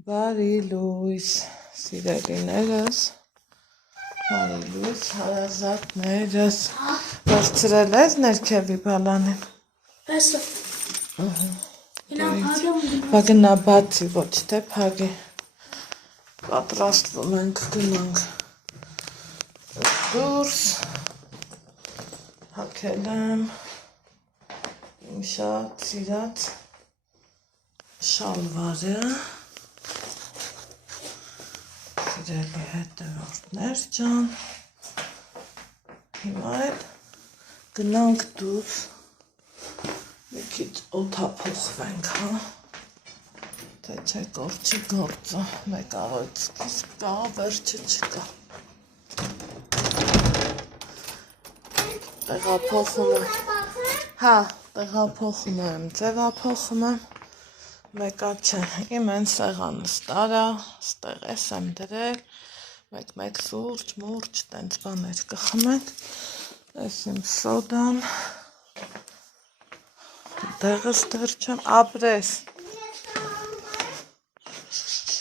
Բարի լույս, սիրելիներս, բարի լույս, հարազատներս, վերցրել ես ներքևի բալանին։ Այսը։ Բագնա բացի, ոչ թե փագի։ Պատրաստվում ենք գնանք դուրս, հագել եմ իմ շատ սիրած շալվարը, սիրելի հետևորդներ ջան, հիմա էլ գնանք դուրս, մի քիչ օդափոխվենք, հա, թե չէ գործի գործը, մեկ առոց սկիզբ կա, վերջը չկա, տեղափոխում եմ, հա, տեղափոխում եմ, ձևափոխում եմ, մեկա չէ, իմ են սեղանը ստարա, ստեղ ես եմ դրել, մեկ սուրճ, մուրճ, տենց բաներ կխմենք, ես իմ սոդան, դեղս դեր չեմ, ապրես,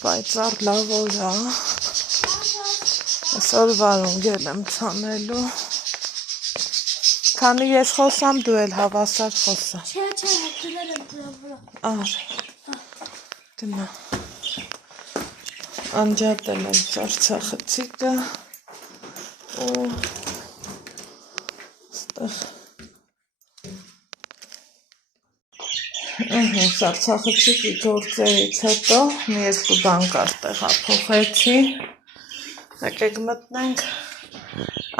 պայծառ լավ օրա, այսօր վարունգել եմ ցանելու, քանի ես խոսամ դու էլ հավասար խոսա, Չէ, դրել եմ դրա վրա, ար, գնա, անջատել եմ սարցախցիկը ու ստեղ սարցախցիկի գործերից հետո մի երկու բան կար տեղափոխեցի, եկեք մտնենք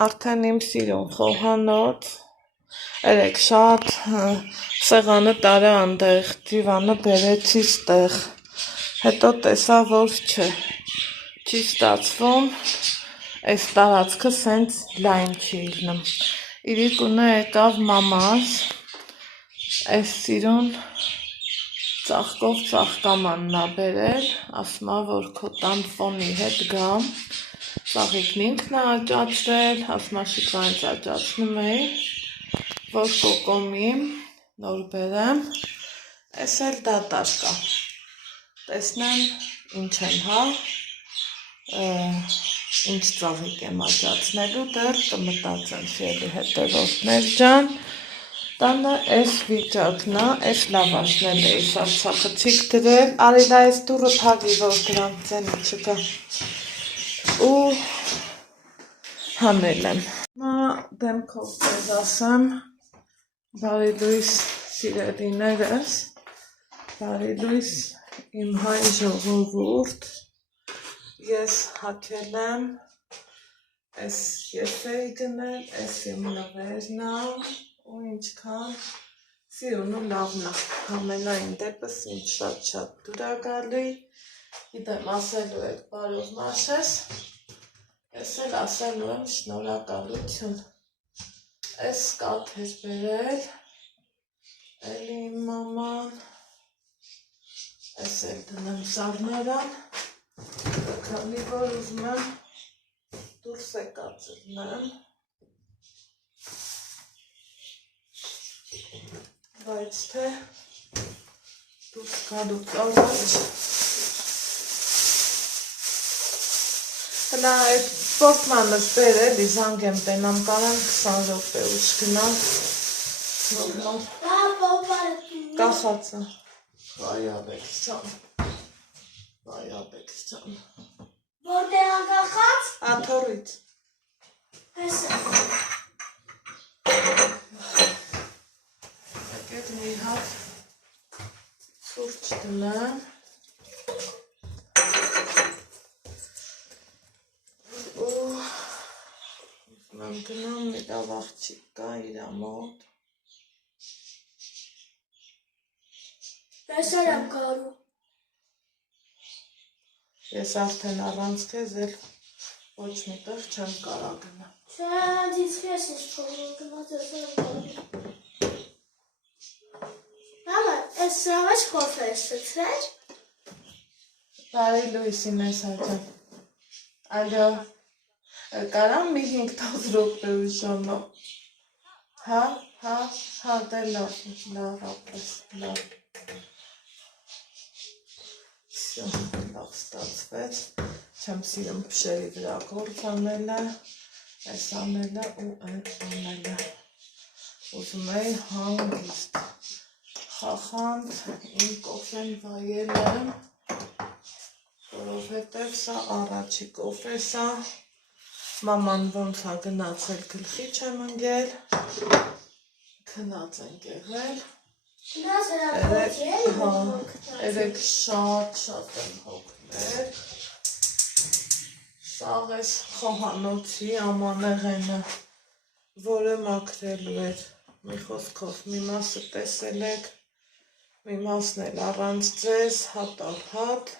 արդեն իմ սիրուն խոհանոց, երեք շատ սեղանը տարա անդեղ, դիվանը բերեցի ստեղ, հետո տեսա, որ չի ստացվում, այս տարածքը սենց լայն չի լինում, իրիկունը եկավ մամաս, այս սիրուն ծաղկով ծաղկամանն ա բերել, ասմա, որ քո տան ֆոնի հետ գամ, ծաղիկն ինքն ա աճացրել, ասմա շիկվայից աճացնում էի, որ կոկոմի, նոր բերեմ, ես էլ դատար կա, տեսնեմ ինչ եմ, հա, ինչ ծաղիկ եմ աճացնելու, դեռ կմտածեմ սիրելի հետևորդներ ջան, տանը այս վիճակն ա, այս լավաշն էի սարցախցիկ դրել, արիլա այս դուրը փագի, որ դրանք ձենի չկա, ու հանել եմ, դեմքով ձեզ ասեմ, բարի լույս սիրելիներս, բարի լույս իմ հայ ժողովուրդ, ես հագել եմ, ես էի գնել, ես իմ նվերն ա, ու ինչքան սիրուն ու լավն ա, ամենայն դեպս ինձ շատ դուր ա գալի, գիտեմ ասելու եք բարով մաշես, ես էլ ասելու եմ շնորհակալություն, ես կաթ էր բերել, էլի իմ մաման, ես էլ դնեմ սառնարան, քանի որ ուզում եմ դուրս եկած լինեմ, բայց թե դուրս գալուց առաջ, հլա այդ սպորտմանս բեր էլի զանգ եմ տենամ կարան 20 րոպե ուշ գնամ, կախած է, վայ աբեքս ճան, որտեղ անկախած, աթորից, այսը, եկեք մի հատ սուրճ դնեմ, ու ում գնամ մի լավ աղջիկ կա իրա մոտ, այսօր եմ գարու, ես արդեն առանց քեզ էլ ոչ մի տեղ չեմ կարա գնա, չէ, դից ես ես փողով գնաց այսօր եմ գարու, մամա, այս սրավաչ կոֆե ես սցրել, բարի լույսին ես հաջան, ալյո, կարամ մի 5-10 րոպե ուշանա, հա, դե լավ ապրես, լավ, լավ ստացվեց, չեմ սիրում փշերի վրա գործ անելը, այս անելը ու այդ անելը, ուզում էի հանգիստ, խախանդ իմ կոֆեն վայել եմ, որովհետև սա առաջի կոֆես է, մաման ոնց է գնացել գլխի չեմ ընկել, քնած ենք եղել, երեք շատ եմ հոգնել, սաղ ես խոհանոցի ամանեղենը, որը մաքրելու էր, մի խոսքով, մի մասը տեսել եք, մի մասն էլ առանց ձեզ, հատ առ հատ,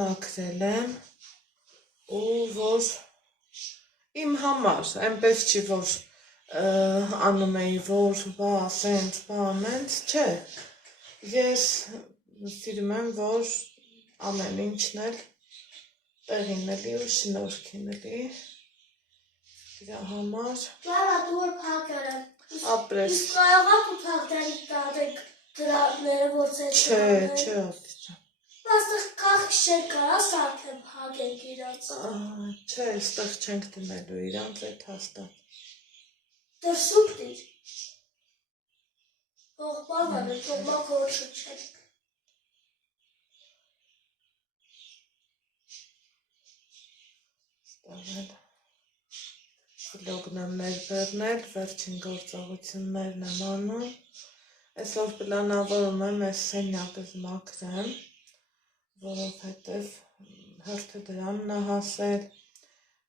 մաքրել եմ, ու որ իմ համար, այնպես չի, որ անում էի, որ բա, սենց, բա, նենց, չէ, ես սիրում եմ, որ ամեն ինչն էլ տեղին էլի ու շնորհքին էլի, դրա համար Լավա դուր փակել եմ, ապրես, իսկ կարողա դու փակտերի տատեք դրանները որցել չէ, ատիճան, Աստեղ կախ շեր կարա սարքեմ հագենք իրանց չէ, ստեղ չենք դնելու իրանց այդ հաստատ դրսում դիր ողբանանը ճոմա գորշը չեք ստաղել վլոգն եմ ներբեռնել, վերջին գործողություններն եմ անում, այսօր պլանավորում եմ այս սենյակս մաքրեմ, որովհետև հերթը դրանն է հասել,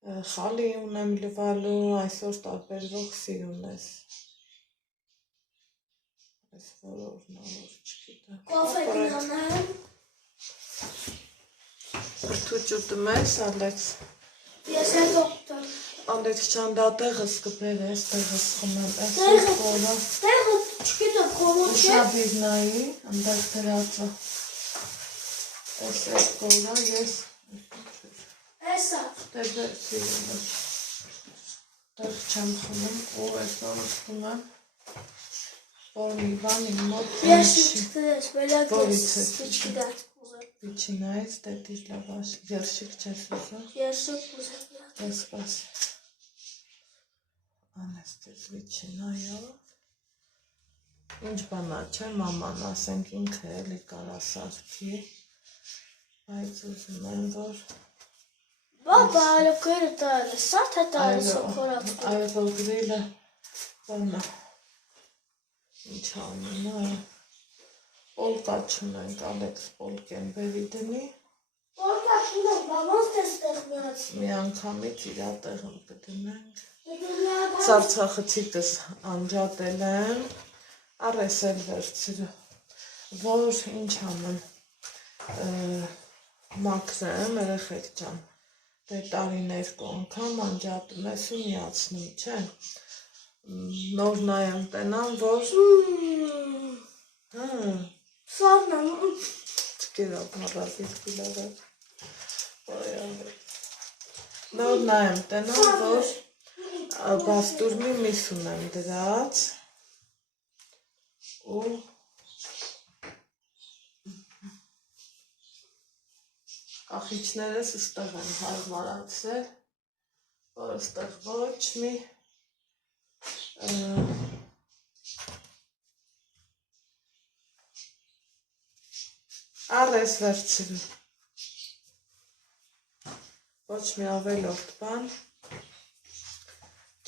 խալի ունեմ լվալու, այսօր տարբերվող սիրուն ես, այս որորն որ չգիտեմ, կոֆե գնանեմ, թուճուտում ես, Ալեքս, ես հետ օգտեմ, Ալեքս ճան դա տեղս կբերես, տեղս խմեմ, այս կորը, տեղը չգիտեմ կորոչ է, ուշաբիրնայի, ընդեղ դրածը, այս կորը, ես, Էսա, դեպը սիրում ես, տեղ չեմ խմում ու այսօր ուստում եմ, որ մի բան իմ մոտ ես չգտես, բելակ ես չգիտած ուզեմ, վիչինայից դետիր լավաշ, երշիկ չես ուզում, երշիկ ուզեմ, ես պաս, անես տես վիչինայով, ինչ բանա չէ, մաման ասենք ինքը էլի կարա սարքի, բայց ուզում եմ, որ Բաբա, այլոքերը տալը, սարդ է տալը սոքորացում։ Այլոգրիլը, բանա, ինչ անունը, պոլկա չունենք, Ալեքս պոլկեն բերի դնի, Պոլկա չունենք, բաբանց տես տեղ միած։ մի անգամից իրա տեղում կդնենք, ծարցախցիկս անջատել եմ, առես էլ վերցրու, որ ինչ անեմ, մաքրեմ, երեխեք ջան, դե տարին երկու անգամ անջատում ես ու միացնում, չէ, նոր նայեմ տենամ, որ Սարնամ, չկերապ մռազից կիլավեր, նոր նայեմ տենամ, որ բաստուրմի միս ունեմ դրած ու կախիչներս ստեղ են հարմարացել, որ ստեղ ոչ մի առես վերցրու, ոչ մի ավելորդ բան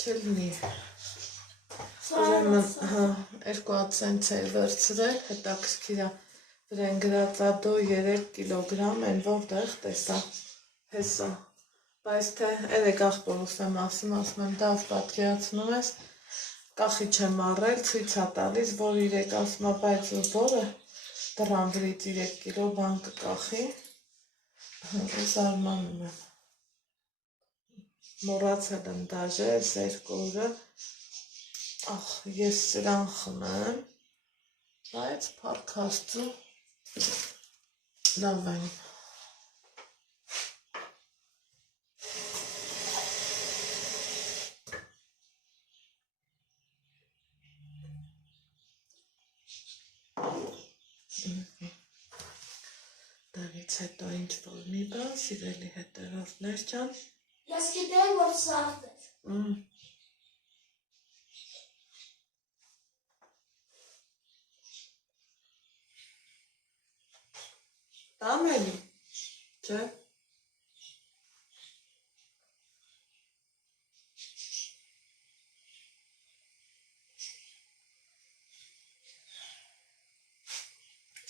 չլնի, ուրեմն երկու հատ սենց էի վերցրել, հետաքրքիր է, վրան գրածադո 3 կիլոգրամ են որտեղ տեսա, հեսա, բայց թե երեք աղբորս եմ ասում եմ դա պատկերացնում ես, կախիչ եմ առել, ցույց է տալիս, որ 3 ասում է, բայց որը դռան վրից 3 կիլո բան կկախի, ու զարմանում եմ, մոռացել եմ դաժե, այս երկու օրը, ես սրան խմեմ, բայց փառք Աստծու լավ եմ, Դրանից հետո ինչ-որ մի բան, սիրելի հետևորդներ ջան։ Ես գիտեի, որ սարդ էր։ Տամ էլի, չէ։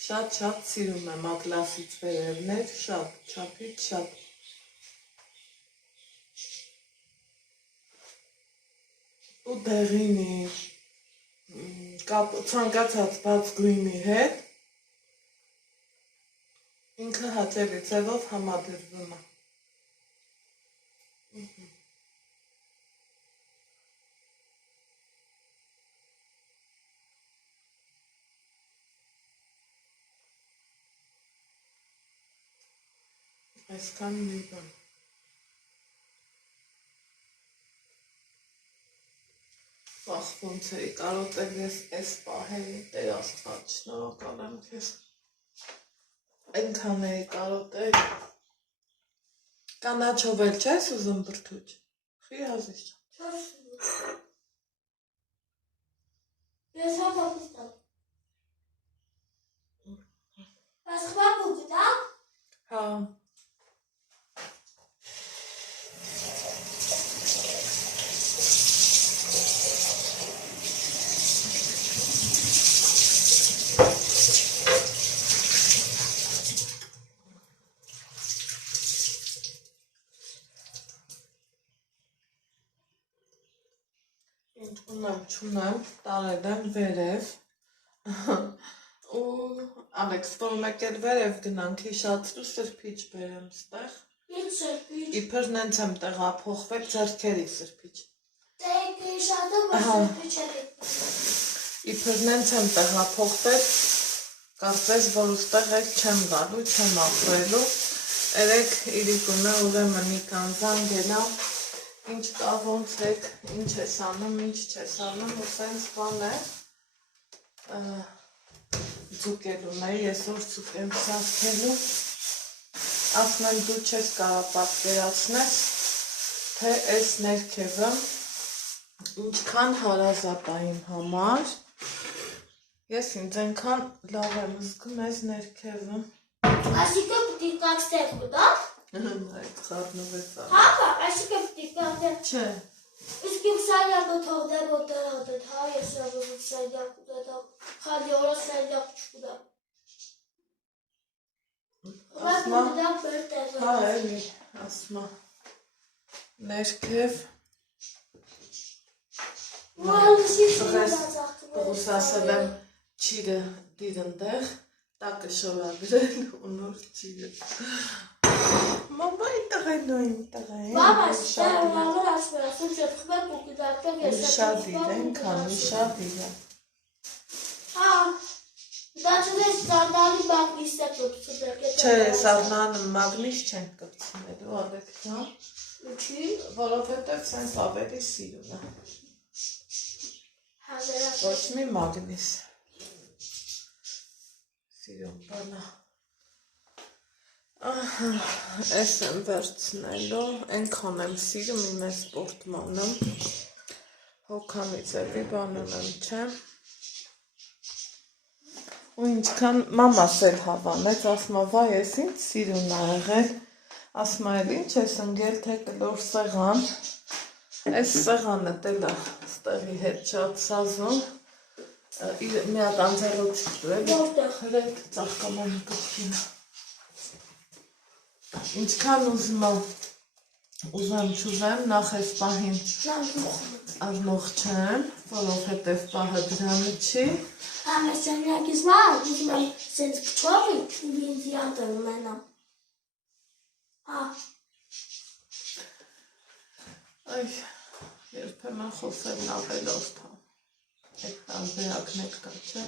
Շատ սիրում եմ ատլասից վերևներ, շատ, չափից շատ։ Ու դեղինի, ցանկացած բաց գույնի հետ, ինքը հաճելի ձևով համադրվում է։ Այսքան մի բան։ Վախ ոնց էի կարոտել ես այս պահերին, Տեր Աստված, շնորհակալ եմ քեզ։ Այնքան էի կարոտել։ Կանաչով էլ չես ուզում բրդուճ։ Խի հազիվ չեմ։ Ես հապապից տամ։ Բայց խմակ ու գտա։ Հա։ Չունեմ, տարել եմ վերև, ու Ալեքս, որ մեկ էլ վերև գնանք, հիշացրու սրբիչ բերեմ ստեղ, Ինչ սրբիչ։ իբր նենց եմ տեղափոխվել ձեռքերի սրբիչ, Տեյք հիշատը, որ սրբիչ է գտնում։ իբր նենց եմ տեղափոխվել, կարծես, որ ուստեղ էլ չեմ գալու, չեմ ապրելու, երեկ իրիկունը ուրեմն մի կան զանգելա, ինչ կա ոնց եք, ինչ ես անում, ինչ չես անում, ու սենց բան է, ձուկելուն է, ես որ ձուկ եմ սարքելու, ասում եմ դու չես կարա պատկերացնես, թե այս ներքևը ինչքան հարազատ է իմ համար, ես ինձ այնքան լավ եմ զգում այս ներքևը։ Այսիկը պտի կակստեղ կուտա։ Այդ խառնվեց ա։ Հա, այսիկը պտի կակստեղ։ Չէ։ Իսկ իմ սայլյակը թողդեր ոտեր հատետ, հա, ես ռավով սայլյակ ուտետա, խալի որը սայլյակ չկուտա։ Ասմա, հա էլի, ասմա, ներքև, բղուս ասել եմ չիրը դիրնդեղ, տակը շորագրել ու նոր չիրը։ Մամա ի տղենու իմ տղեն։ Մամա, ստեղ ուղավոր ասմեր, ասում չետ խմեք ու կդատեղ ես շատ իրա։ Հա, դա չնես սանդալի մագնիս է կպցունել։ Չէ, սարնանը մագնիս չենք կպցնելու, ալեք ջան։ Ինչի։ Որովհետև սենց ավելի սիրուն է։ Հավերաշ։ Ոչ մի մագնիս։ Սիրուն բանա։ Ես եմ վերցնելու, ենքան եմ սիրում իմ ես պորտմանում, հոգանի ձևի բան ունեմ, չէ։ Ու ինչքան մամաս էլ հավանեց, ասմա վայ ես ինձ սիրուն է եղել, ասմա էլ ինչ ես ընգել թե կլոր սեղան, այս սեղանը տելա ստեղի հետ շատ սազում, մի հատ անձերոց շտուել, հրետ ծաղկամանի կտքինը։ Ինչքան ուզեմ չուզեմ, նախ ես պահին արնող չեմ, որովհետև պահը դրանը չի։ Ամես ճանյակից մար, ուզում եմ սենց կչովի, ու ինձ յատը ունենամ։ Հա։ Այ, երբեմն խոսելն ավելորդ է, այդ տարբերակներ կա, չէ։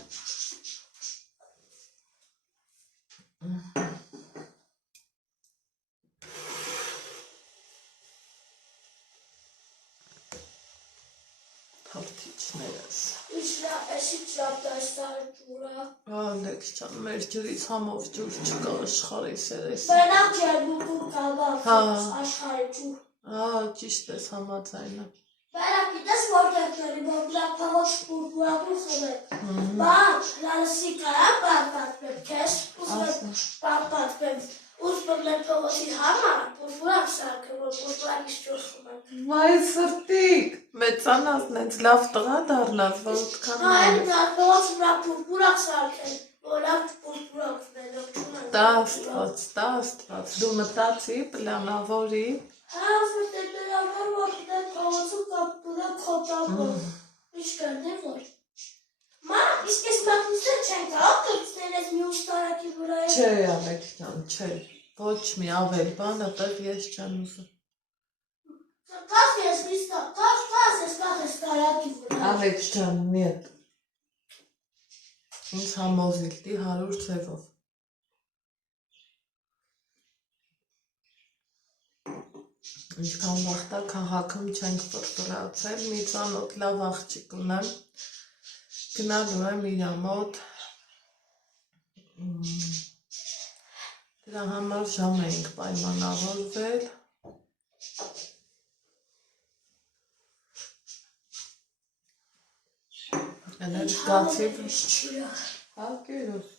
Թարթիչներս։ Էսի ճապտաստար ջուրա։ Ալեքս ջան, մեր ջրից համով ջուր չկա աշխարհի սերես։ Բնավ ջերմուտուր կալավ աշխարհի ջուր։ Ճիշտ ես համաձայն եմ։ Բնավ գիտես որտեղ կերի, որ դրա փողոց պուրպուրակու խմել։ Բան, լալսի կարա պարպատպեմ, քեզ ուզում պարպատպեմ։ Ուզում մեր փողոցի համար պուրպուրակ սարքը, որ պուրպուրակից ջուր խմել։ Վայ սրտիկ, մեծանաս նենց լավ տղա դառնաս, որ ուտքան Այլ փողոց վրա պուրպուրակ սարքել, որ լավ պուրպուրակ ունենով չունեն։ Դա աստված, դու մտածի, պլանավորի։ Հա, դեռ որ դեռ փողոցում կապուլա քոտակը։ Ինչ կերնի որ։ Ման, իսկ ես մատուցել չեն կարող դրցնել ես մյուս տարակի վրա։ Չէ, Ալեքս ջան, չէ։ Ոչ մի ավել բանը տեղ ես չեմ ուզում։ Տաս ես լիստա, տաս տարակի վրա։ Ալեքս ջան, нет։ Ինձ համոզիլ տի 100 ձևով։ Ինչքան վաղտա քաղաքում չենք ֆրֆրացել, մի ծանոթ լավ աղջիկ ունեմ, գնալու եմ իրա մոտ, դրա համար ժամ էինք պայմանավորվել, զգացի, կերոս,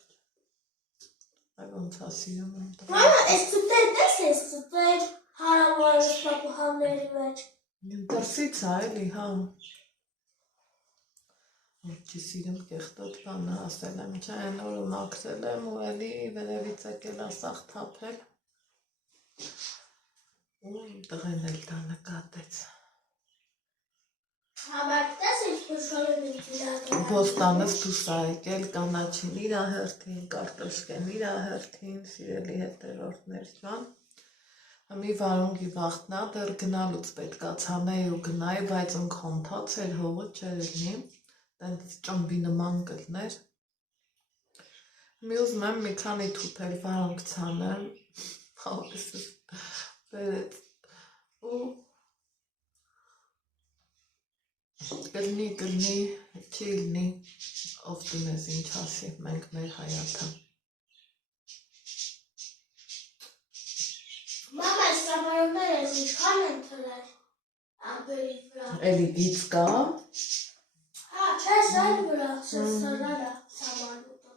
ոնց ասիում եմ տղա։ Մամա, ես ծուտեր դես ես ծուտեր հարավարս պապուհամների մեջ։ Դրսից էլի, հա։ Չի սիրում կեղտոտ բանը, ասել եմ, չէ, այն օր մաքրել եմ ու էլի վերևից եկել ասախ թափել։ Ու տղեն էլ դա նկատեց։ Համարտես ինչ պուշորում ինձ իրատում։ Բոստանս դուս ա եկել կանաչին իրա հերթին, կարտոշկեն իրա հերթին, սիրելի հետևորդներ ջան։ Մի վարունգի վաղտնա դեռ գնալուց պետքա ցանեի ու գնայի, բայց ընքոնթաց էր հողը չէր լինի, տենց ճմբի նման կլներ։ Մի ուզում եմ մի քանի թութել վարունգ ցանեմ, հավեսս բերեց ու կլնի, չի լինի, ով դիմես ինչ ասի, մենք մեր հայաթը։ Մամա, սավարումներ ես ինչքան են թրել աբերի վրա։ Էլի գից կա։ Հա, չէ, սայլ վրա, սրսարալա սավարուտը։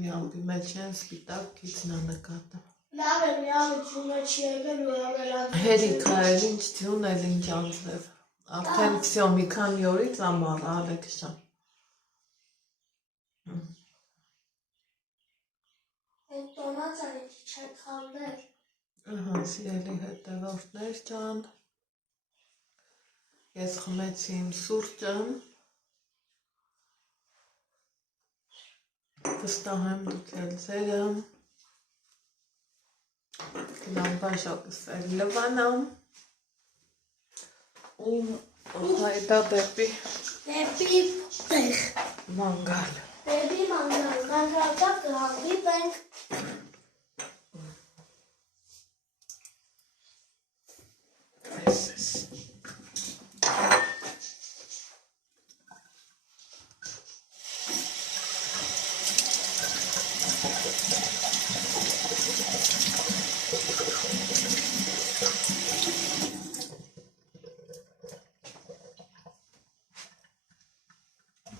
Մի ամպի մեջ են սպիտակ գիծնա նկատը։ Լավ է, մի ամի ջունը չի եկել ու ամելան։ Հերիքա էլ ինչ ձյուն էլ ինչ անձև։ Արդեն վսյո մի քանի օրից ամառ, Ալեքս ջան։ Այդ տոնած արիք չեք խալներ։ Ահա, սիրելի հետևորդներ ջան, ես խմեցի իմ սուրճը, վստահ եմ դուք էլ ձերը, գնամ բաժակս էլ լվանամ, ու հայտա դեպի տեղ, մանգալ։ դեպի մանգալկա կհանդի բենք։ Այսես։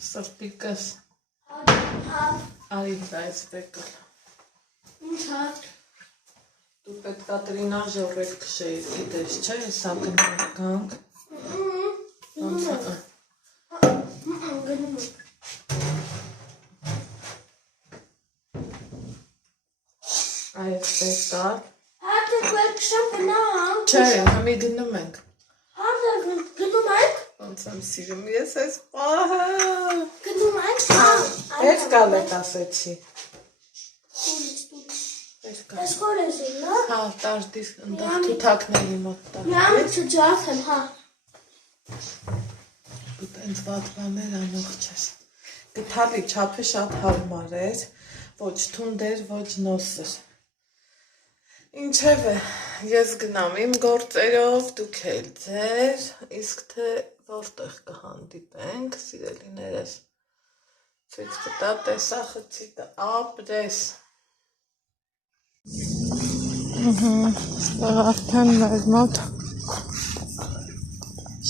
Սրտիկս արիք այս բեկալ։ Ինչ հա։ Դու պետքա տրինաժոր էլ քշեիր, գիտես, չէ, սա գնանք։ Գնում Այս բեկալ։ Հա, դուք պետք շամ գնանք։ Չէ, համի գնում ենք։ Հա, գնում եք։ Ոնց եմ սիրում ես այս պահը։ Գնում եք։ Էս գալետ ասեցի։ Ես կոր ես իմ, նա։ Հա, տարդիս ընդեղ թութակների մոտ տար։ Նամը չջախ եմ, հա։ Դու տենց վատ բաներ անող չես։ Գթալի չափը շատ հարմար էր, ոչ թունդ էր, ոչ նոսր։ Ինչևէ, ես գնամ իմ գործերով, դուք էլ ձեր, իսկ թե որտեղ կհանդիպենք, սիրելիներս, ցույց կտա տեսախցիկը ապրես։ Ստեղ արդեն մեր մոտ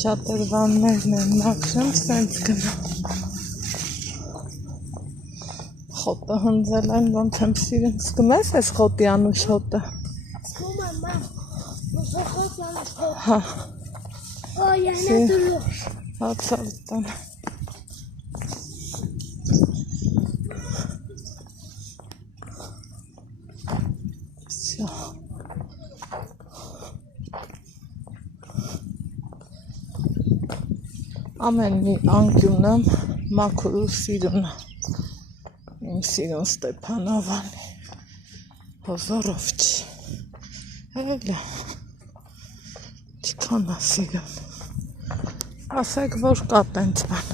շատրվաններն են մաքրում, սենց գնամ։ Խոտը հնձել են, ոնց եմ սիրում, սկում ես ես խոտի անուշ հոտը։ Սկում եմ, մամ, խոտի անուշ հոտը։ Հա։ Օ, յանա դուլուշ։ Հացավտան։ Всё։ Ամեն մի անկյունում մաքուր ու սիրուն։ Իմ սիրուն Ստեփանովանի հոզորով չի, հելա, չքան ասիրում, ասեք, որ կա տենց բան,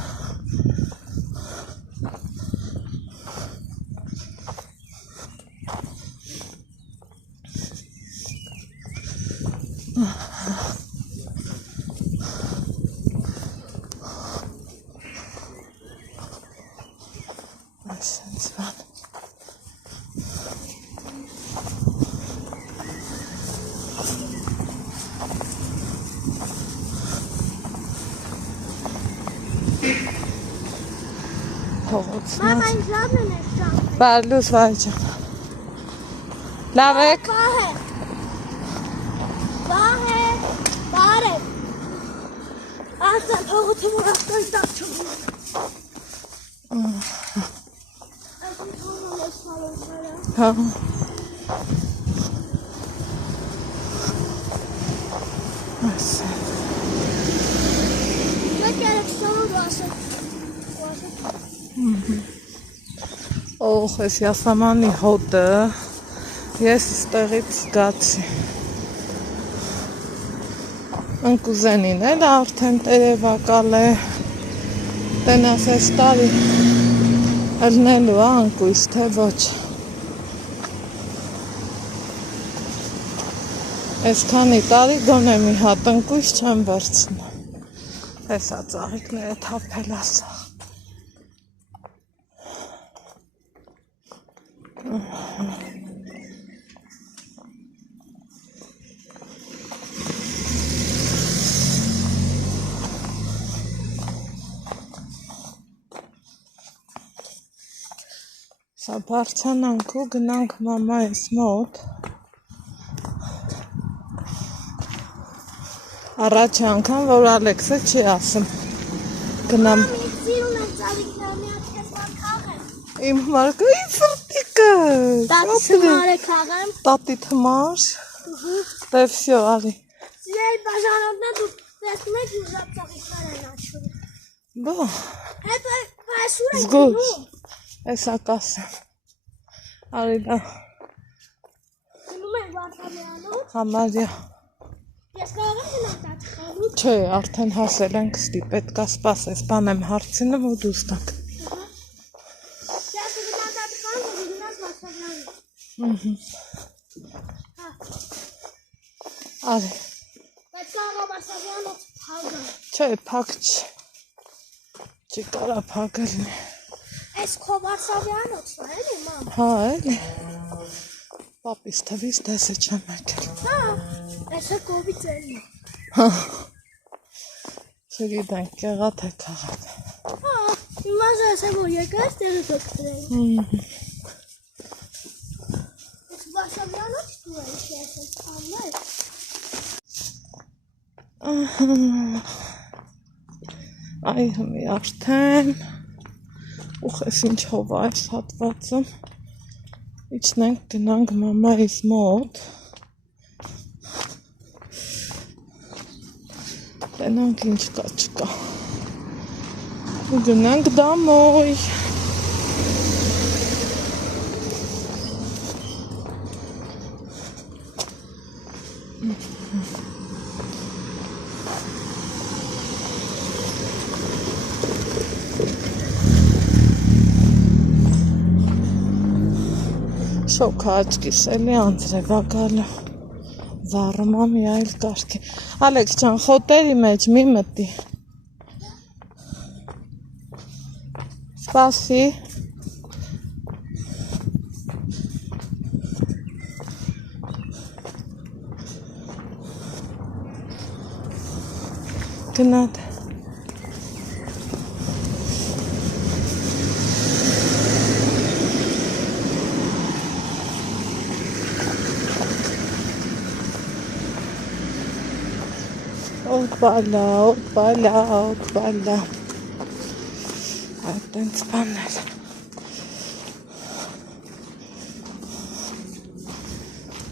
այսենց բան, Մամ, այն ժամն են ես ժամն։ Բարլուս վայջան, լավ եք, Բար է, արդեն փողոցի մոր աղտոյ տակ չողում։ Այսին թողնում ես մալոները։ հա, այսեն, Մեկ երեկ սանուր ու ասել։ օխ, ես Յասամանի հոտը, ես ստեղից զգացի, ընկուզենին էլ արդեն տերևակալ է, տենաս ես տարի, ըլնելու անկույս, թե ոչ, ես քանի տարի գոնե մի հատ ընկույս չեմ վերցնում, հեսա ծաղիկները թափել ասա, Սա բարձանանք ու գնանք մամայիս մոտ, առաջ անգամ, որ Ալեքսը չի ասում, գնամ, Սիրուն եմ ծալիկներ, մի հատ կես մար կաղեմ։ իմ մարկայի սրտիկը, Տատի թմար է կաղեմ։ տատիտ հմար, դե վսյո, ալի, Սիրել բաժանորդն դու տեսնում եք ուժապ ծաղիկներ են աչում։ բա, Հետո այսուր են զգոց, գնում։ էսա կասեմ, ալի դա, Գնում են Վարդանյանով։ համարյա, Ես կարող եմ գնալ տատի խանութ։ չէ, արդեն հասել ենք ստի, պետքա սպասես, բան եմ հարցինում ու դու ստանք, Ես գնալ տատի խանութ ու գնաս Վարդանյանով։ ալի, Բայց կարող Վարդանյանով փագան։ չէ, պակ չի կարա պակելնի, Այս քո Վարդանյանոցն է, էլի մամ։ հա, էլի, պապիս թվից դեսը չեմ եկել, Հա, այսը կովից էլի։ չգիտենք, կեղատ է կաղատ, Հա, հիմա ես եմ որ եկած տեղը դոկտրեին։ Ես Վարդանյանոց դու ես ես թաններ։ Այ հմի արդեն, ուխ ես ինչ հովա այս հատվածում, իջնենք գնանք մամայիս մոտ, տենանք ինչ կա չկա, ու գնանք դամոյ, շոքա աչքիս էլի անձրև ակալը վառում ամի այլ կարգի Ալեքս ջան խոտերի մեջ մի մտի Սպասի Գնադ Օպալա Այդտենց բաներ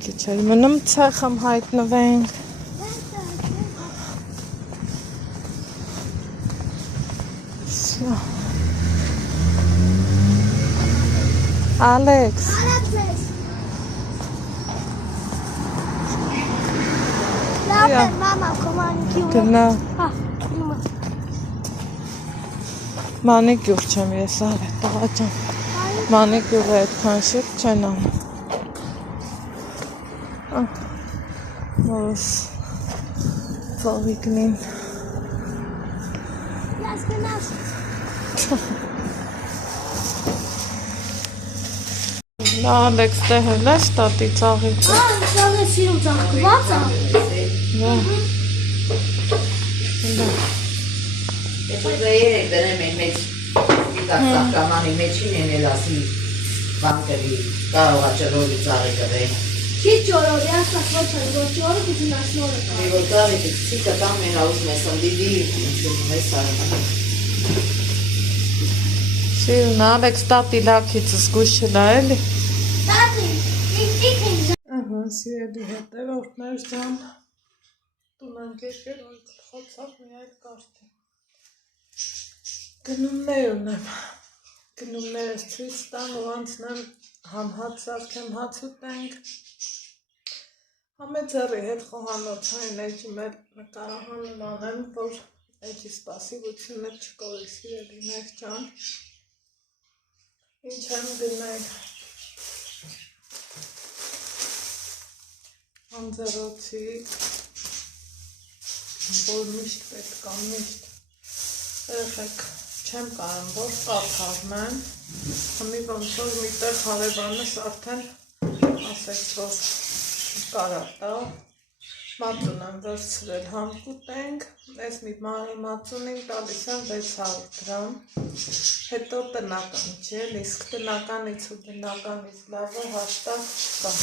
Քիչ էլ մնում ցախում հայտնվենք Ալեքս Մամա կոմանիկյուր Գնա Մանիկյուր չեմ ես արե տղա ջան Մանիկյուրը այդքան շուտ չեն անում Որս Փողիկնին Ես գնաս Նա Ալեքս դե հել ես տատի ծաղիկը Ծաղը սիրում ծաղկված Ես երեք դրեմ են մեջ ծաղկամանի մեջին են էլ ասի բանկերի կարողա ճրովի ծաղիկը վեն Քիչ ճորով ես ծաղված եմ, որ ճորը կուտինասնոր է Մի որ ծաղիկը ցիկը տամ են աուզ մեզ անդիդի ինչում մեզ արմանը Սիրուն Ալեքս տատի լաքից զգուշ չլա էլի Տատի, ինքին Սիրելի հետևորդներ ջան տուն ենք եկել որ խոցավ մի այլ կարգի Գնումներ ունեմ Գնումներս ցույց տամ ու անցնեմ համ հաց սարքեմ հաց ուտենք Համե ձեռի հետ խոհանոցային էջի մեր նկարահանն անեմ որ էջի սպասիվությունը չկորի սիրելիներ ջան Ինչ եմ գնել Անձեռոցի որ միշտ պետք է միշտ երեխեք չեմ կարում որ կափարմեն Հիմի ոնց որ միտեղ հարևանս արդեն ասեց որ կարա տա Մածուն եմ վերցրել համ կուտենք Ես մի մածունին տալիս եմ 600 գրամ Հետո տնական չէ իսկ տնականից ու տնականից լավը հաշտակ չկա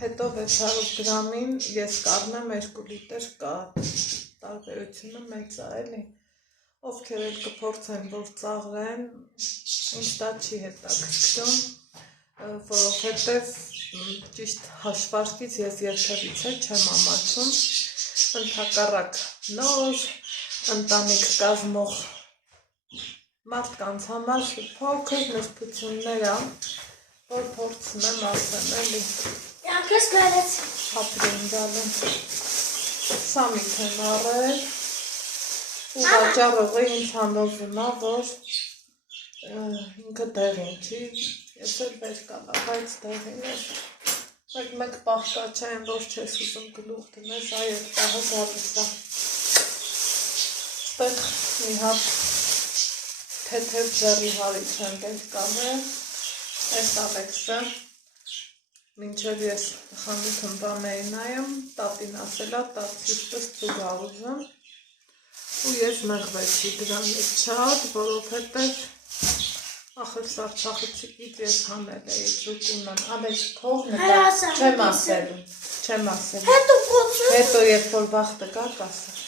Հետո 600 գրամին ես կառնեմ 2 լիտր կաթ Տարբերությունը մեծ է էլի Ովքեր էլ կփորձեն որ ծաղրեն Ինձ դա չի հետաքրքրում Որովհետև ճիշտ հաշվարկից ես երբևիցե չեմ ամաչում Ընդհակառակ նոր ընտանիք կազմող մարդկանց համար փոքր նրբություններ ա որ փորձնեմ ասեմ էլի Յանքս գարեց Հապրին դալեմ Սամիթ եմ առել ու վաճառողը ինձ համոզում ա որ ինքը դեղին չի ես էլ վեր կալա բայց դեղին է Բայց մեկ պահկաչա եմ որ չես ուզում գլուխ դնես այ էլ պահը գալիս ա Ստեղ մի հատ թեթև ձեռի հարիչ եմ պետք անել Այս Ալեքսը մինչև ես խանութում բաների նայեմ տատին ասելա տատ սիրտս ծուգ ա ուզում ու ես մեղվեցի դրանից շատ որովհետև ախր Սարցախցիկից ես հանել էի ձուկունան Ալեքս թող նկա չեմ ասելու հետո երբ որ վախտը կա կասեմ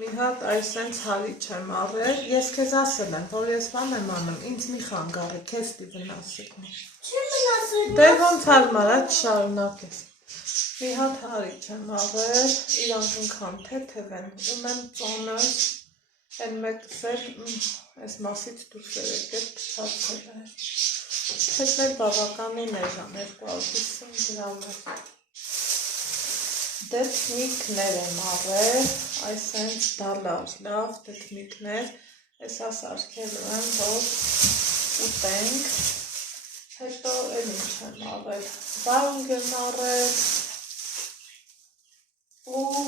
Մի հատ այսենց հարիչ եմ առել ես քեզ ասել եմ որ ես բան եմ անում ինձ մի խանգարի քեզ դի վնասեցնի Չի մնասել Դե ոնց հարմար է չշարունակես Մի հատ հարիչ եմ առել իրանք ինքան թեթև են ունեմ ծոնը Են մեկս էլ այս մասից դուրս էր եկել փչացել էր Հետն էլ բավականին էր 250 գրամ էր Դեթնիկներ եմ առել այսենց դալար լավ դեթնիկներ Ես ասարկելու եմ որ ուտենք, հետո էլ ինչ եմ արել, բանկ եմ արել, ու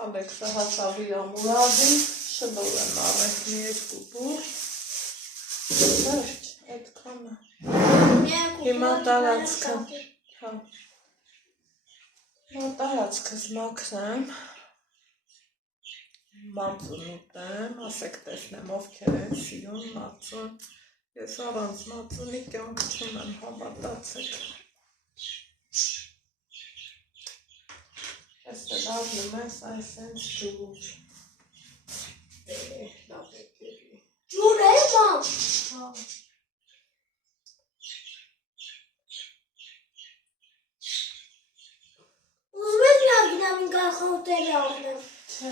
Ալեքսը հասավ իր ամուրադին, շլոր եմ արել մի երկու բուր, վերջ, այդքանը, հիմա տարածքս մաքրեմ, մածուն ուտեմ, ասեք տեսնեմ ովքեր են սիրում մածուն, ես առանց մածունի կյանք չունեմ, հավատացեք։ Ես լավնում ես այսենց ջուր։ Լավ եկերի։ Ջուր է, մամ։ Ուզում ես նա գնամ ինք խոտերը առնեմ։ Չէ։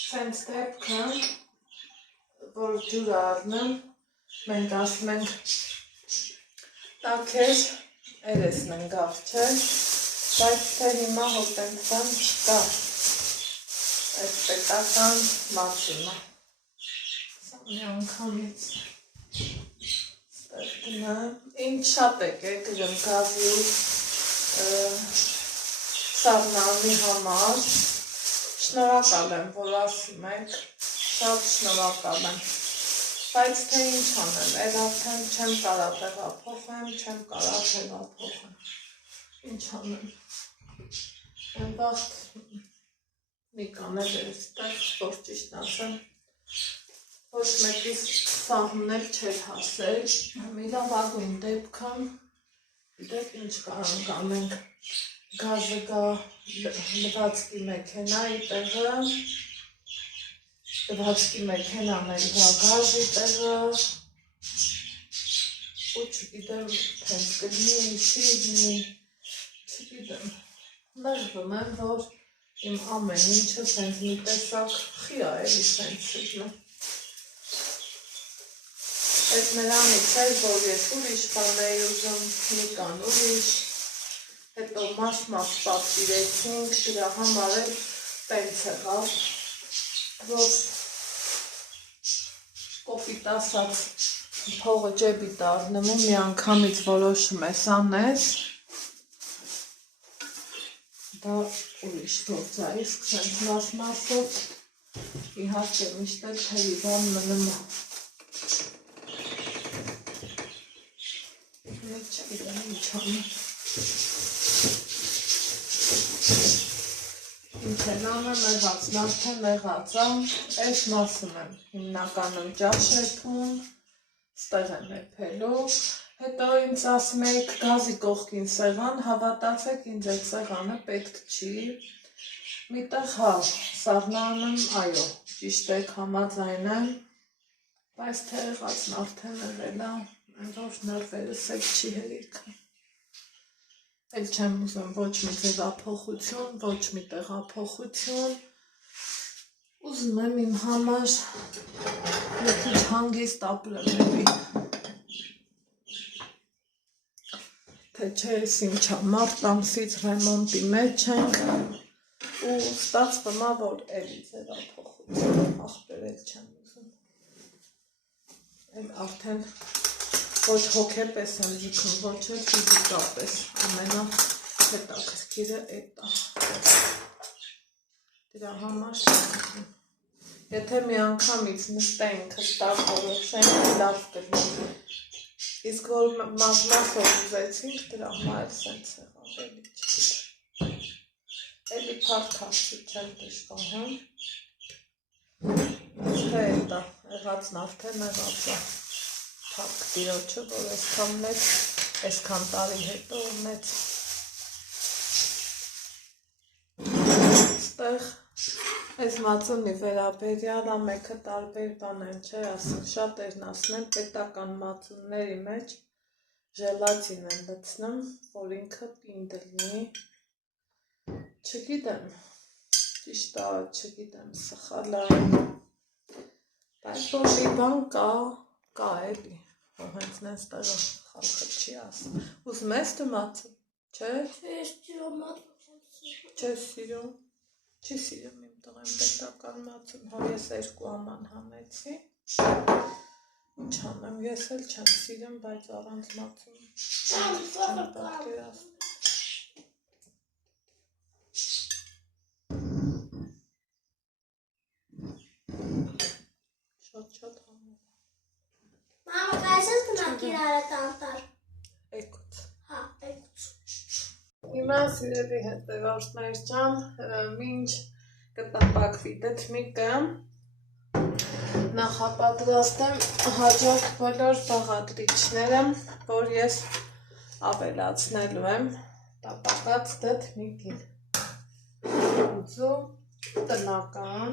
Սենց դեպքը, որ ջուր առնեմ, մենք ասում ենք տաքեր երեսն ընկավ, չէ, բայց թե հիմա հոտենքան չկա, այդ պետական մածունը, սա մի անգամից ստեղ գնեմ, ինչ շատ եք գրում գազի ու սառնալի համար, շնորհակալ եմ, որ ասում եք, շատ շնորհակալ եմ, բայց թե ինչ անեմ, էլ արդեն չեմ կարա տեղափոխեմ, չեմ կարա տեղափոխեմ, ինչ անեմ, են վաղտ մի կանել էր ստեղ, որ ճիշտ ասեմ, ոչ մեկիս սաղմնել չեր հասել, մի լավագույն դեպքում, դեպ ինչ կարանք անենք, գազը գա լվացքի մեքենայի տեղը, լվացքի մեքենան էլ գա գազի տեղը, ու չգիտեմ թենց կլինի, ինչի լինի, չգիտեմ, նեղվում եմ, որ իմ ամեն ինչը սենց մի տեսակ խիա էլի սենց սիգնը, այդ նրանից էր, որ ես ուրիշ բան էի ուզում, մի կան ուրիշ, հետո մաս-մաս պատվիրեցինք, դրա համար էլ տենց եղավ, որ կոպիտ ասած փողը ջեբի դառնում ու մի անգամից որոշում ես անես, դա ուրիշ գործ է, իսկ սենց մաս-մասով իհարկե միշտ էլ թելի բան մնում է։ Չգիտեմ ինչ անեմ։ Ինչ են անեմ, եղածն արդեն եղած է, այս մասում եմ հիմնականում ճաշ եփում, ստեղ եմ եփելու, հետո ինձ ասում եք գազի կողքին սեղան, հավատացեք ինձ այդ սեղանը պետք չի, միտեղ հա, սառնանում, այո, ճիշտ եք համաձայն եմ, բայց թե եղածն արդեն եղել է, որ նրվերս էլ չի հերիքը, էլ չեմ ուզում ոչ մի ձևափոխություն, ոչ մի տեղափոխություն, ուզում եմ իմ համար մի քիչ հանգիստ ապրեմ էլի, թե չէ ես ինչա, մարտ ամսից ռեմոնտի մեջ ենք ու ստացվում է, որ էլի ձևափոխություն ախպերել չեմ ուզում, էլ արդեն ոչ հոգեպես եմ զիքում, ոչ էլ ֆիզիկապես, ամենահետաքրքիրը էդ է, դրա համար եթե մի անգամից նստենք, հստակ որոշենք, լավ կլինի, իսկ որ մասով ուզեցինք, դրա համար սենց եղավ, էլի չգիտեմ, էլի փառքաստուց չեմ դժվարում, թե էդ է, եղածն արդեն եղած է, փառք Տիրոջը, որ այսքան մեծ, այսքան տարի հետո մեծ, ստեղ այս մածունի վերաբերյալ ամեքը տարբեր բան են չէ ասում, շատերն ասում են պետական մածունների մեջ ժելատին են լցնում, որ ինքը պինդ լինի, չգիտեմ, ճիշտ է, չգիտեմ, սխալ է, բայց որ մի բան կա էլի, որ հենց նենց տեղը խալխը չի ասում, ուզում ես դու մածուն, չէ՞։ Չես սիրում մածուն։ Չես սիրում։ Չի սիրում իմ տղեն պետական մածուն, հա ես 2 աման հանեցի, ինչ անեմ, ես էլ չեմ սիրում, բայց առանց մածուն չեմ պատկերացնում։ Շատ համով։ Մամա, կայսես կնակ իրարը տանտար։ Էկուց։ Հա, էկուց։ Հիմա սիրելի հետևորդներ ջան, մինչ կտապակվի դդմիկը, նախապատրաստեմ հաջորդ բոլոր բաղադրիչները, որ ես ավելացնելու եմ տապակած դդմիկին։ Ուծու տնական,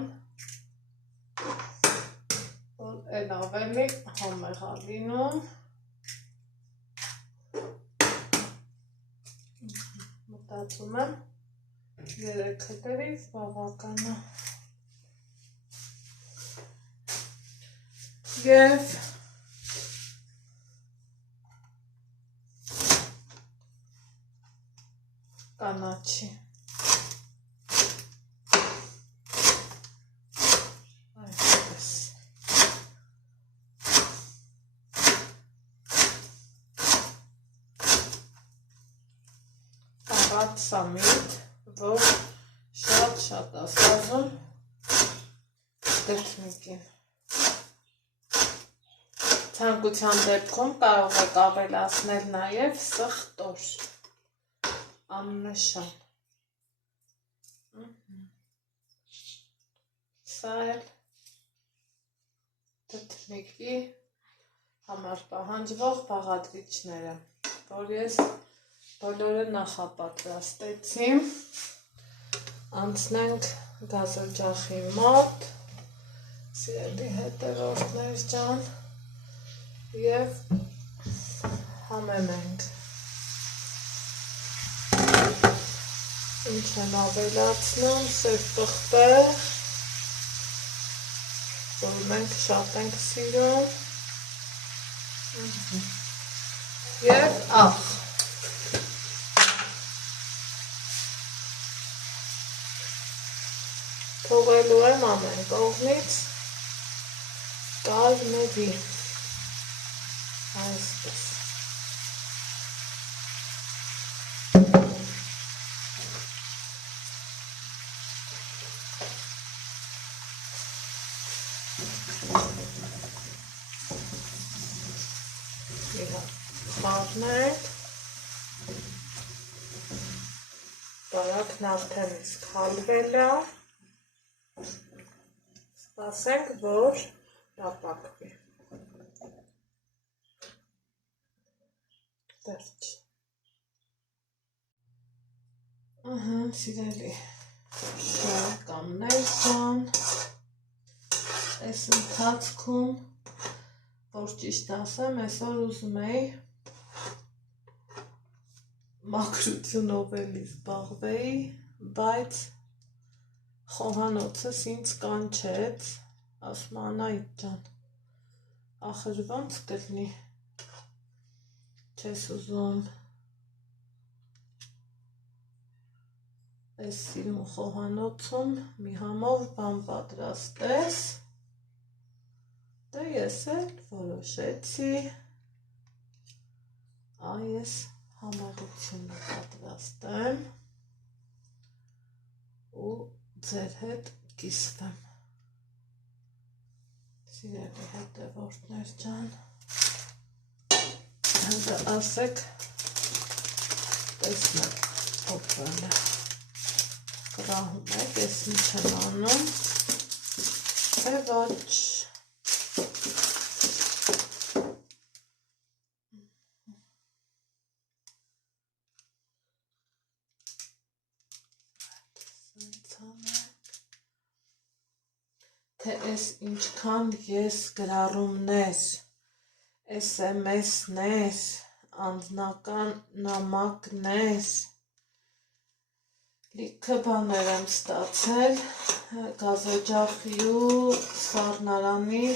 որ էլ ավելի համեղ է լինում, մտածում եմ 3 հետևից բավական է։ Եվ կանաչի։ Այսպես։ Առատ սամիտ, որ շատ ասազում դդմիկին։ Ցանկության դեպքում կարող եք ավելացնել նաև սխտոր, աննշան։ Սա էլ դդմիկի համար պահանջվող բաղադրիչները, որ ես բոլորը նախապատրաստեցի, անցնենք գազօջախի մոտ, սիրելի հետևորդներ ջան, և համեմենք։ Ինչ եմ ավելացնում, սև պղպեղ, որ մենք շատ ենք սիրում, և աղ։ Թողելու եմ ամեն կողմից կարմրի, այսպես։ Խառնենք, բարակն արդեն իսկ հալվել է, սպասենք, որ տապակվի։ Վերջ։ Սիրելի շարականներ ջան, այս ընթացքում, որ ճիշտ ասեմ, այսօր ուզում էի մաքրությունով էլի զբաղվեի, բայց խոհանոցս ինձ կանչեց, ասում Անահիտ ջան, ախր ոնց կլինի, չես ուզում այս սիրուն խոհանոցում մի համով բան պատրաստես, դե ես էլ որոշեցի այս համեղությունը պատրաստեմ ու ձեր հետ կիսվեմ։ Սիրելի հետևորդներ ջան, հենց ասեք, տեսնեք օպրանը կրահում եք, ես ինչ եմ անում, է ոչ։ Թե ես ինչքան ես գրառումներ, SMS-ներ, անձնական նամակներ, լիքը բաներ եմ ստացել գազօջախի ու սառնարանի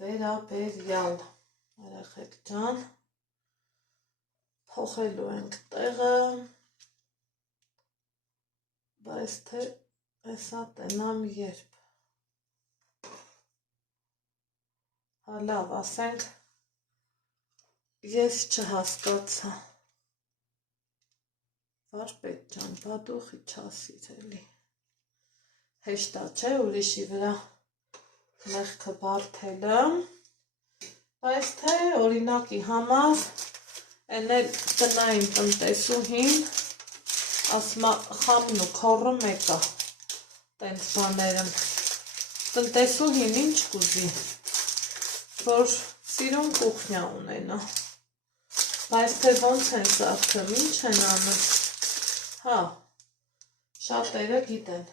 վերաբերյալ, երեխեք ջան, փոխելու ենք տեղը, Բայց թե էսա տենամ երբ։ Հա լավ, ասենք ես չհասկացա։ Վարպետ ջան, բա դու չասիր էլի։ Հեշտա չէ ուրիշի վրա մեղքը բարդելը, բայց թե օրինակի համար են էլ տնային տնտեսուհին ասմա խամն ու քորը մեկա տենց բաներն տնտեսուհին ինչ կուզի որ սիրուն կուխնյա ունենա բայց թե ոնց են սարքում ինչ են անում հա շատերը գիտեն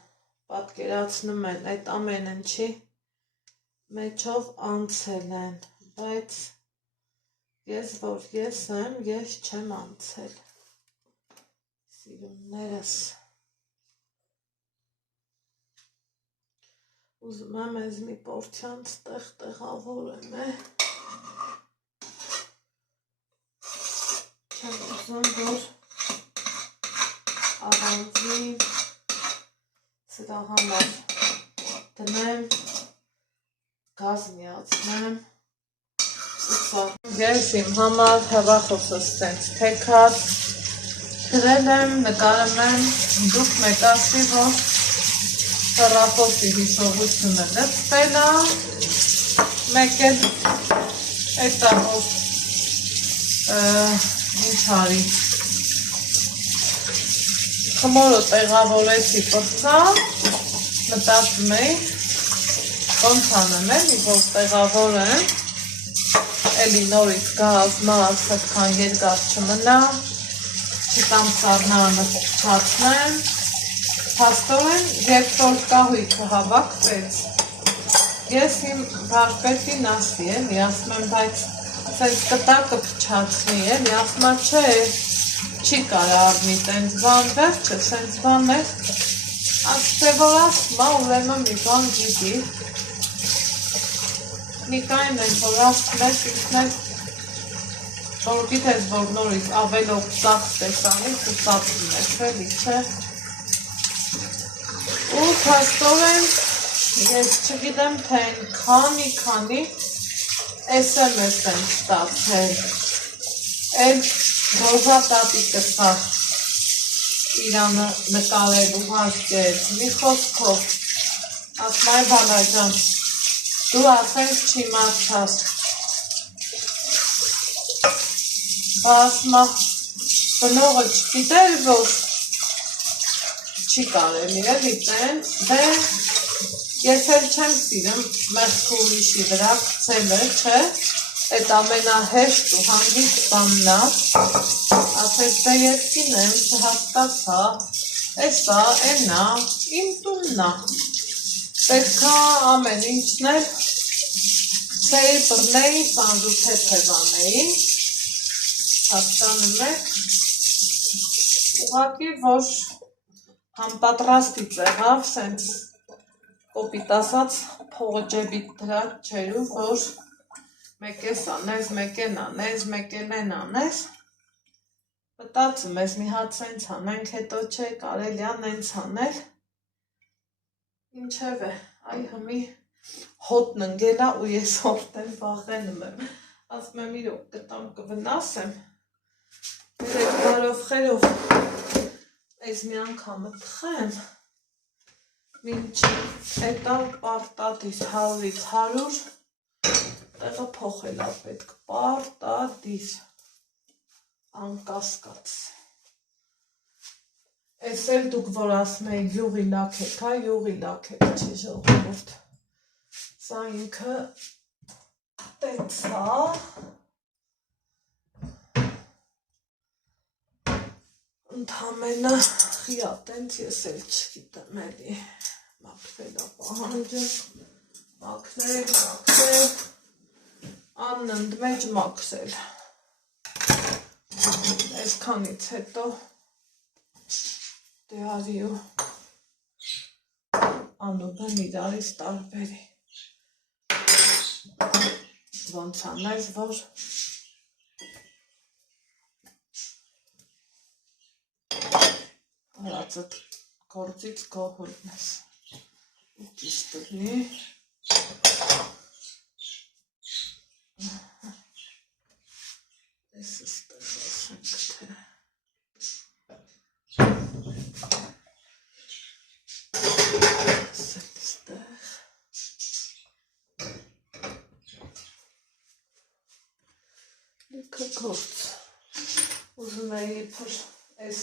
պատկերացնում են այդ ամեն ինչի մեջով անցել են բայց ես որ ես եմ ես չեմ անցել սիրուններս ուզում եմ ես մի պորցյան ստեղ տեղավորեմ չեմ ուզում որ առանձին սրա համար դնեմ գազ միացնեմ ես իմ համար հեռախոսս տենց թեքած գրել եմ, նկարել եմ, դուք մեկ ասի, որ հեռախոսի հիշողությունը լցվել է, մեկ էլ էտա որ ինչ արի, խմորը տեղավորեցի պրծա, մտածում էի, ոնց անեմ էլի, որ տեղավորեմ, էլի նորից գազ, մազ, այդքան երկար չմնա, չտամ սառնանը չացնեմ, փաստորեն, երբ որ կահույքը հավաքվեց, ես իմ վարպետին ասի էլի, ասում եմ, բայց սենց կտակը փչացնի էլի, ասում եմ, չէ, չի կարա առնի տենց բան, վերջը սենց բան է, ասում է, որ ասում է, ուրեմն մի բան գիտի, Նիկային են, որ ասում ես ինքն էլ, որ գիտես, որ նորից ավելով ծախս տեսանից ու ծածում ես, էլի, չէ։ Ու փաստորեն, ես չգիտեմ, թե քանի SMS են ստացել, էլ Ռոզա տատիկը սա իրանը նկարելու հարկեց, մի խոսքով, ասում այ բանա ջան, դու ասենք չիմացած, ասմա բնողը չգիտեր, որ չի կարելի էլի տենց, դե ես էլ չեմ սիրում մեղքը ուրիշի վրա գցելը, չէ, այդ ամենահեշտ ու հանգիստ բանն է, ասես դե ես կինեմ, չհասկացա, էսա, էնա, իմ տունն է, պետքա ամեն ինչն էլ ցեի բռնեի, սանդուփեթև անեի, հասկանում եք, ուղղակի որ անպատրաստից եղավ, սենց կոպիտ ասած փողը ջեբիդ դրած չէր ու որ մեկ ես անես, մեկ են անես, մեկ են անես, մտածում ես մի հատ սենց անենք, հետո չէ կարելի անենց անել, ինչև է, այ հմի հոտն ընգել է ու ես հորդեն վաղենում եմ, ասում եմ իրոք կտամ կվնասեմ, երեք բարով խերով ես մի անգամը թխեմ, մինչ հետա պարտադիր 100-ից 100 տեղը փոխել է պետք, պարտադիր, անկասկած, ես էլ դուք որ ասում էի յուղի լաքեք, հա յուղի լաքեք չի ժողովուրդ, սա ինքը տենց է, ընդամենը խիա տենց ես էլ չգիտեմ էլի, մաքրել է պահանջը, մաքրել, անննդ մեջ մաքրել, այսքանից հետո դեարի ու անուբն իրարից տարբերի, ոնց անես, որ արածըտ գործից գոհուլն ես։ Ճիշտ լինի։ Ես ստեղ ասենք թե։ Լիքը գործ։ Ուզում էի իբր այս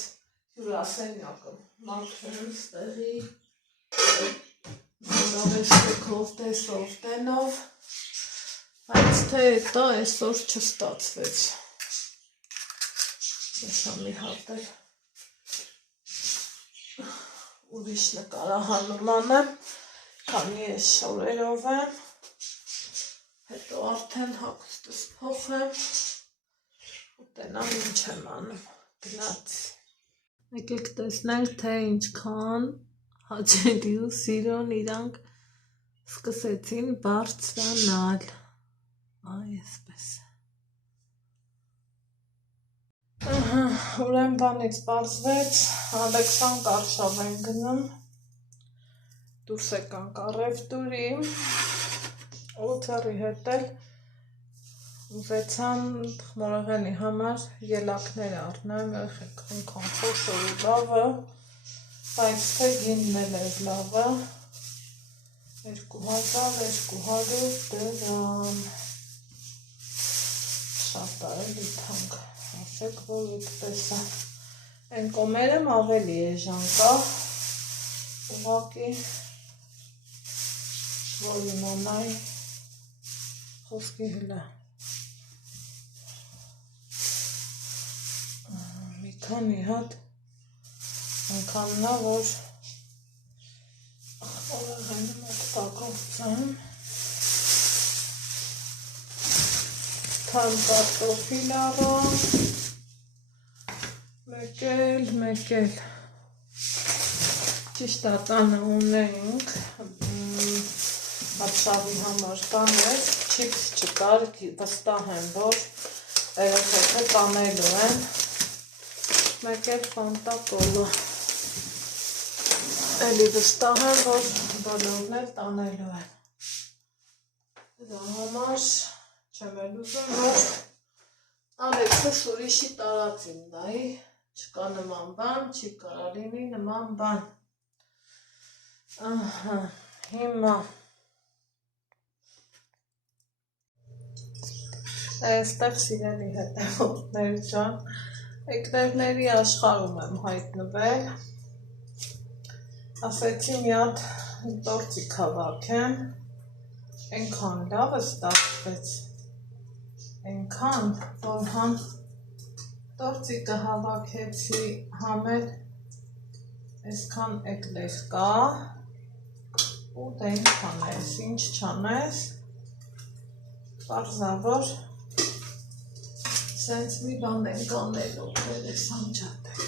հյուրասենյակը մաքրեմ ստեղի նորեստեքով տեսով տենով, բայց թե դա այսօր չստացվեց։ Եսա մի հատ էլ ուրիշ նկարահանում անեմ, քանի ես շորերով եմ, հետո արդեն հագուստս փոխեմ ու տենամ ինչ եմ անում, գնացի։ Եկեք տեսնենք, թե ինչքան հաճելի ու սիրուն իրանք սկսեցին բարձրանալ, այսպես։ Ուրեմն բանից բարձվեց, Ալեքսան կարշավ են գնում, դուրս եկանք առևտուրի, ու ծերի հետ էլ ուզեցան թխմորեղենի համար ելակներ առնեմ, եղեք ինքան խոշոր ու լավը, բայց թե գինն էլ էր լավը, 2200 դրամ, շատ էլի թանկ, ասեք, որ այդպես է, են կոմերեմ ավելի էժան կա, ուղղակի, որ իմանայի խոսքի հլը, մի քանի հատ ընկաննա, որ օրեղենում օգտագործեմ, թան կարտոֆիլ առա, մեկ էլ, ճիշտ տանը ունենք, հատշավի համար կաներ, չիպս չկար, վստահ եմ, որ երեխեքը կանելու են, մեկ էլ ֆանտա կոլա, էլի վստահ եմ, որ բոլորն էլ տանելու են, դա համար չեմ էլ ուզում, որ Ալեքսս ուրիշի տարածին դայի, չկա նման բան, չի կարա լինի նման բան, հիմա, այստեղ սիրելի հետևորդներ ջան, էկրերների աշխարհում եմ հայտնվել, ասեցի մի հատ տորտիկ հավաքեմ, այնքան լավը ստացվեց, այնքան, որ համ տորտիկը հավաքեցի, համ էլ այսքան էկլեր կա, ու դա ինչքան ես, ինչ չանես, պարզավոր սենց մի բան ենք անելու, վերես անջատեք։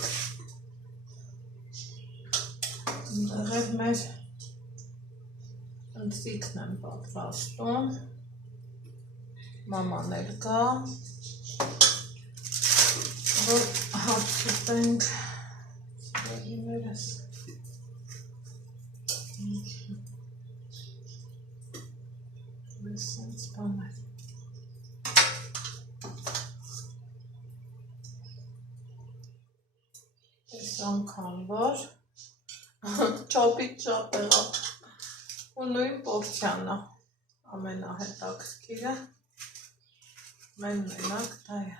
Ընդեղ էլ մեր ընձիկն եմ պատրաստում, մաման էլ կա, որ հարցուտենք սիրելիներս։ Ես սենց բան էր։ Ես անգամ որ չոպից չապ եղավ ու նույն պորցյանա ամենահետաքրքիրը մենակ դա է։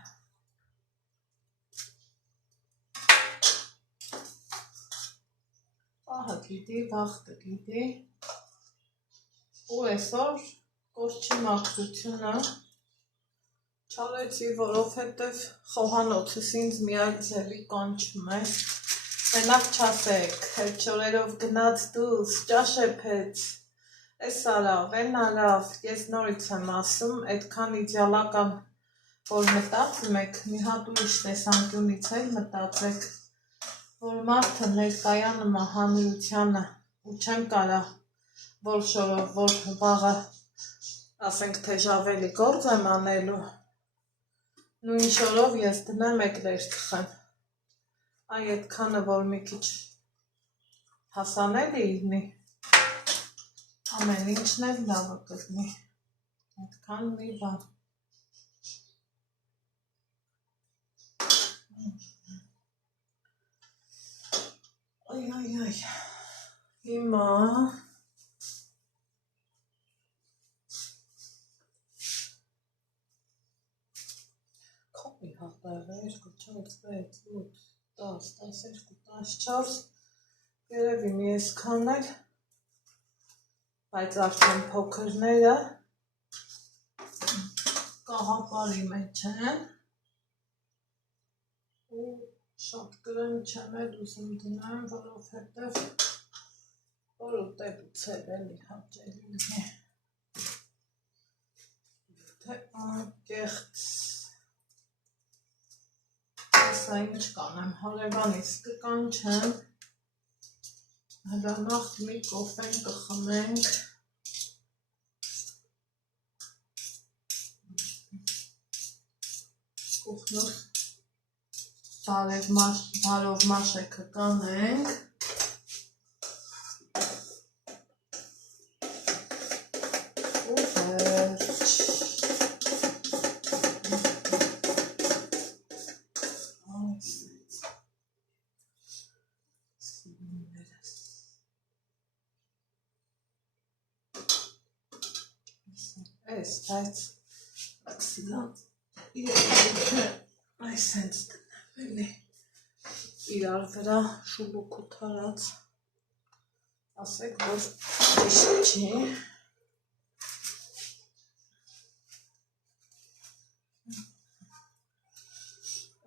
Ահա գիտի, վաղտը գիտի ու այսօր կորչի մաքրությունը չարեցի, որովհետև խոհանոցս ինձ միակ ձևի կանչում է, մենակ չասեք, հետ չորերով գնաց դուս, ճաշեփեց, էս արավ, են արավ, ես նորից եմ ասում, այդքան իդեալական, որ մտածում եք, մի հատ ուրիշ տեսանկյունից էլ մտածեք, որ մարդը ներկայանում է հանրությանը ու չեմ կարա, որ շորով, որ վաղը, ասենք թեժավելի գործ եմ անելու, նույն շորով ես դնեմ էկլեր թխեմ, այ այդքանը, որ մի քիչ հասանելի լինի, ամեն ինչն էլ լավը կլինի, այդքան մի բան։ Այ, հիմա կոպի հատարը 2, 4, 6, 8, 10, 12, 14, երևի մի այսքան էլ, բայց արդեն փոքրները կաղապարի մեջ են, ու շատ գրեմ չեմ էլ ուզում դնեմ, որովհետև որ ուտելուց էլ էլի հաճելի լինի, թե անկեղծ, ասա ինչ կանեմ, հարևանից կկանչեմ, հլանախ մի կոֆեն կխմենք, կուխնուր բարով մաշեքը կանենք, ու վերջ, այս բայց աքսիլան երկիքը այս հենց Էլի իրար վրա շուլուկ ու թարած, ասեք, որ ճիշտ չի,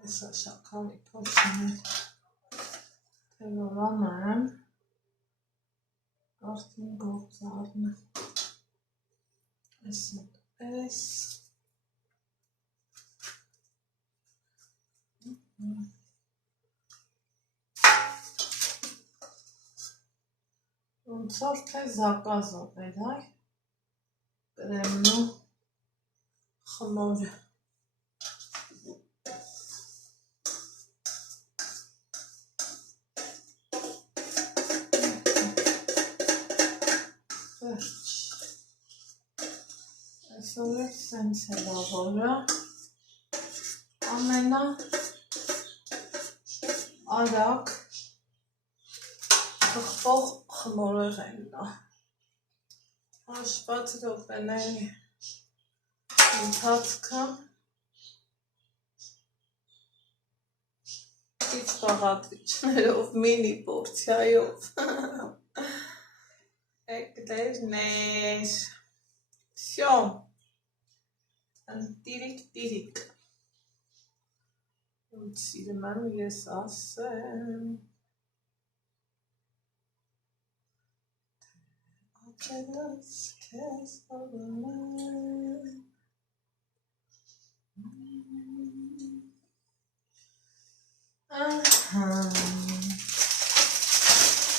այսա շաքարի փոշին էլ թելորան եմ, կարդին գործարն է, այս, ոնց որ թե զակազով էր, այ, կրեմն ու խմորը, այսօր էլ սենց է լավորը, ամենա արագ խխվող խմորեղենն է, հաշված րոպեների ընթացքը քիչ բաղադրիչներով, մինի պորցիայով, էկլերներ, всё, տիրիկ, սիրում եմ ես ասեմ, ակելս կեզ բավանեմ,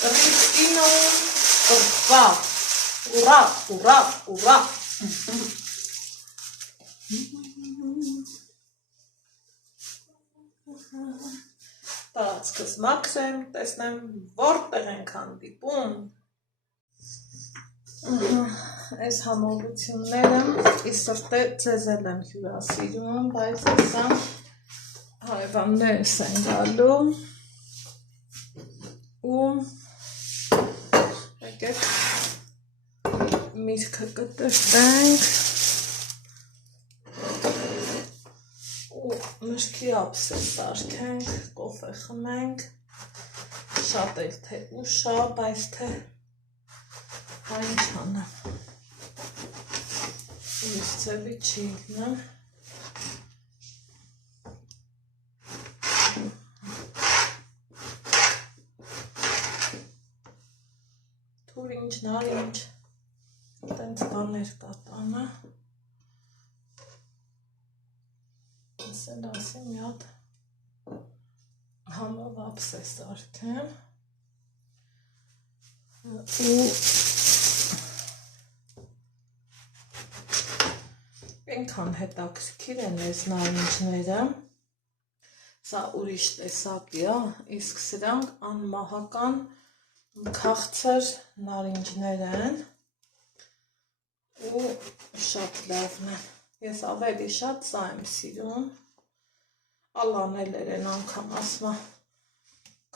Կրիստինո, ուրա, տարածքս մաքրեմ, տեսնեմ որտեղ ենք հանդիպում, այս համողությունները իսրտե ձեզ էլ եմ հյուրասիրում, բայց եսա հարևաններս են գալու ու եկեք միրգը կտրտենք ու մրգի ափսես սարքենք, կոֆե խմենք, շատ էլ թե ուշ է, բայց թե հա ինչ անեմ, ուրիշ ձևի չի ինքնեմ, թուր ինչն ար ինչ, տենց բաներ կատանը, ասել ասի մի հատ համով ափսես սարքեմ ու այնքան հետաքրքիր են այս նարինջները, սա ուրիշ տեսակի է, իսկ սրանք անմահական Քաղցր նարինջներ են ու շատ լավն են։ Ես ավելի շատ սա եմ սիրում։ Ալանել են անգամ ասма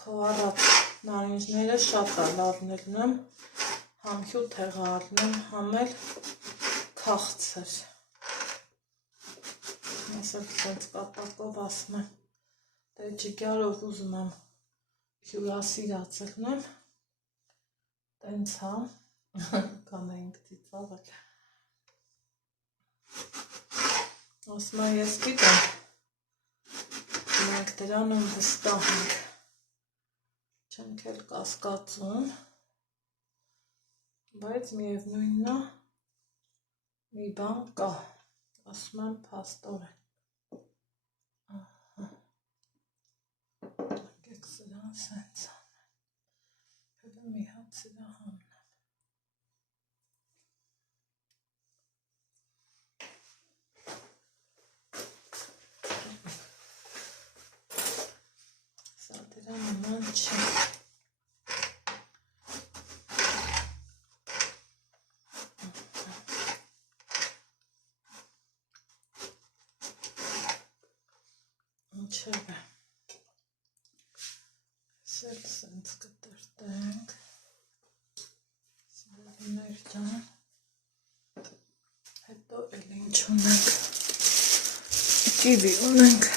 քո առած նարինջները շատ լավն եմ, համ հյութ հեղարն համ էլ քաղցր։ Ես էլ սենց կապակով ասում եմ, դե ջգյարով ուզում եմ հյուրասիրացել եմ, տենց հա, կանայինք ծիծաղել։ Ասում եմ, ես գիտեմ, մենք դրանում վստահ ենք, չենք էլ կասկածում, բայց միևնույնն է, մի բան կա, ասում եմ փաստորեն։ Եկեք սրան սենց անեմ, հետո մի հատ սրա համնեմ։ Սա դրա նման չի։ Ինչև է։ Սել սենց կտրտենք, սիրելիներ ջան, հետո էլ ինչ ունենք, կիվի ունենք,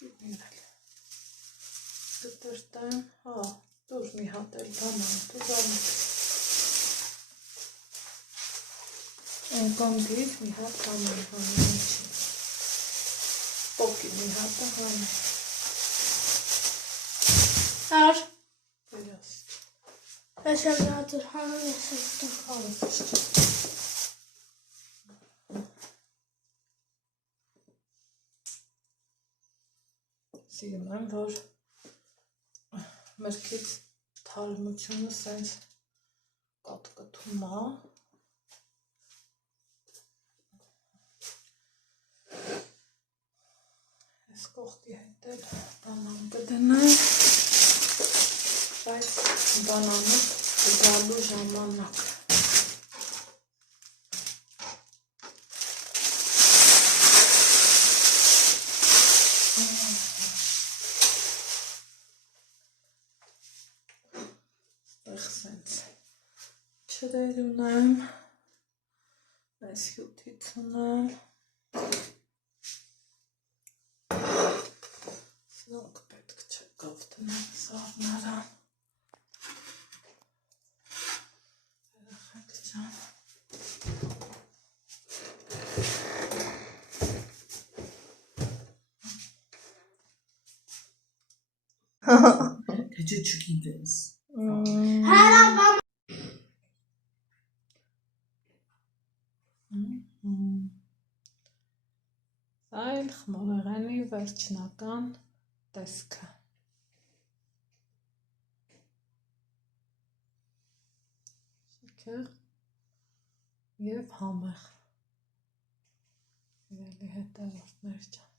կիվին էլ կտրտեմ, հա, դուր մի հատ էլ բանան, դուր անեք, անգամ դիր մի հատ բանան հանեն չի, պոկի մի հատը հանեն, Ար, վերաս, ես եմ նատուր հանում, ես եմ տող։ հարս չի, սիրում եմ, որ մրգից թարմությունը սենց կատկտում է, ես կողքի հետ էլ բանան կդնեմ, բայց բանանը կգալու ժամանակ։ Ստեղ սենց չրեր ունեմ, այս հյութից ունեմ, սրանք պետք չէ կավտնեմ սավնարան, երեխեք ջան, Թե չգիտես։ Հələ բամ Սա էլ խմորեղենի վերջնական տեսքը։ Շքեղ և համեղ։ Իրելի հետևորդներ ջան։